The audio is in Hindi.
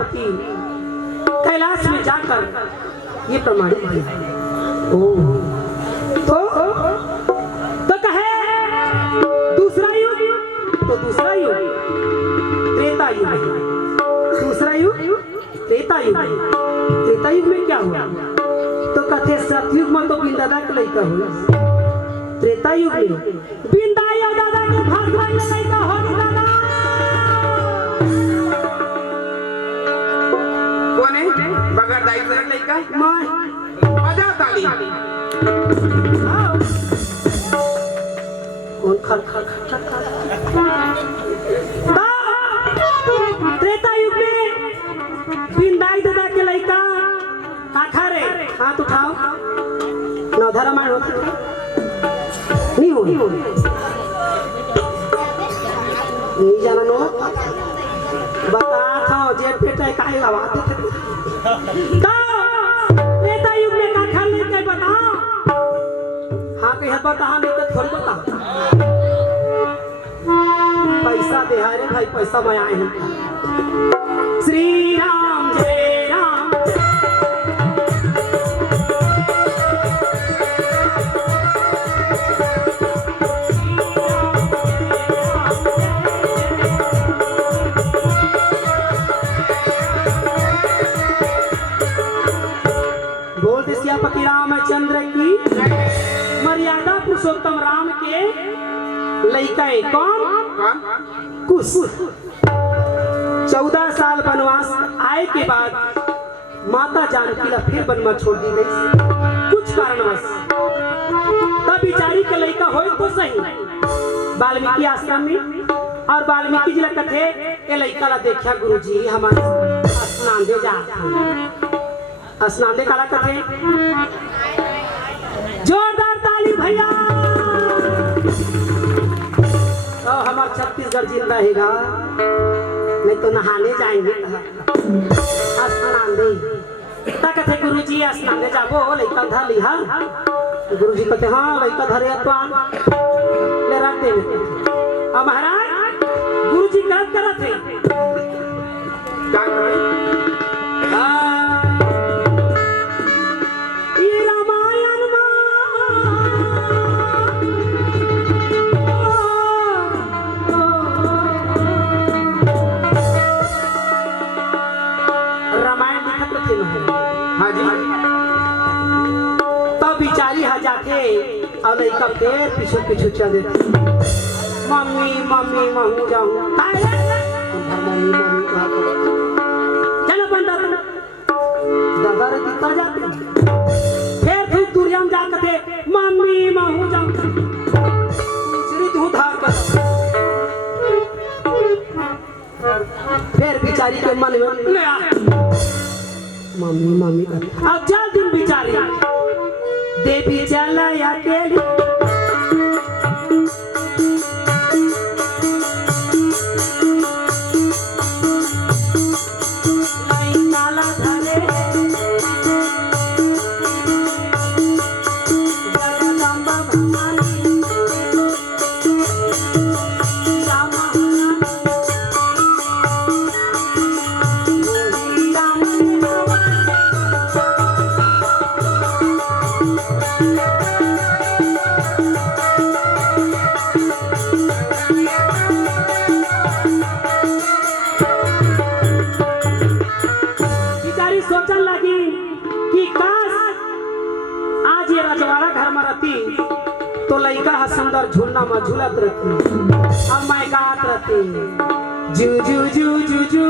बृहस्पति कैलाश में जाकर ये प्रमाणित किया। तो कहे दूसरा युग, तो दूसरा युग त्रेता युग है। दूसरा युग त्रेता युग है। त्रेता युग में क्या हुआ? तो कथे सतयुग में तो बिन दादा के लड़का हुआ। त्रेता युग में बिन दादा के भाषण में लड़का हो दादा। कौन है बगैर दाई का लड़का? मैं बजा ताली। कौन खर खर खर खर त्रेता युग में बिन दादा के लड़का काखा रे हाथ उठाओ। नौधा रामायण होता नहीं हो नहीं जाना नो बता था जेठ पेट काहे आवाज तो त्रेता युग में काखा लेके बता। हाँ कहे बता नहीं तो थोड़ी बता। पैसा दे रे भाई, पैसा मैं आए हैं। श्री राम जय राम। बोल दे सियापति रामचंद्र की। मर्यादा पुरुषोत्तम राम के लड़का कौन? कुश। 14 साल वनवास आए के बाद माता जानकी ला फिर वन में छोड़ दी गई कुछ कारणवश। तब बिचारी के लड़का हो तो सही वाल्मीकि आश्रम में। और वाल्मीकि जी कथे ये लड़का ला देखा गुरुजी हमारे स्नान दे जा। स्नान दे काला कथे जोरदार ताली भैया। तो हमारा छत्तीसगढ़ जिंदा रहेगा, नहीं तो नहाने जाएंगे। स्नान दे कहते गुरु जी स्नान दे जाबो लड़का धर ली। हाँ गुरु जी कहते हाँ लड़का धरे तो ले रख दे। और महाराज गुरु जी करत करत थे क्या करे? हाँ जी। तब बिचारी जाके और लड़का फिर पीछू पीछू चल देते। मम्मी मम्मी महू जाऊँ मम्मी मम्मी चलो बंदा दादा रे कितना जाते। फिर तू दुरिया में जाकर थे मम्मी महू जाऊँ तू धार कर। फिर बिचारी के मन में ले आ मम्मी मम्मी अब चल दिन बिचारी देवी चला अकेली। तो लड़का सुंदर झूलना में झूलत रहती और मैं गात रहती जू जू जू जू जू